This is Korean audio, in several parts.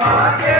Adeus.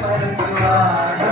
말 좋아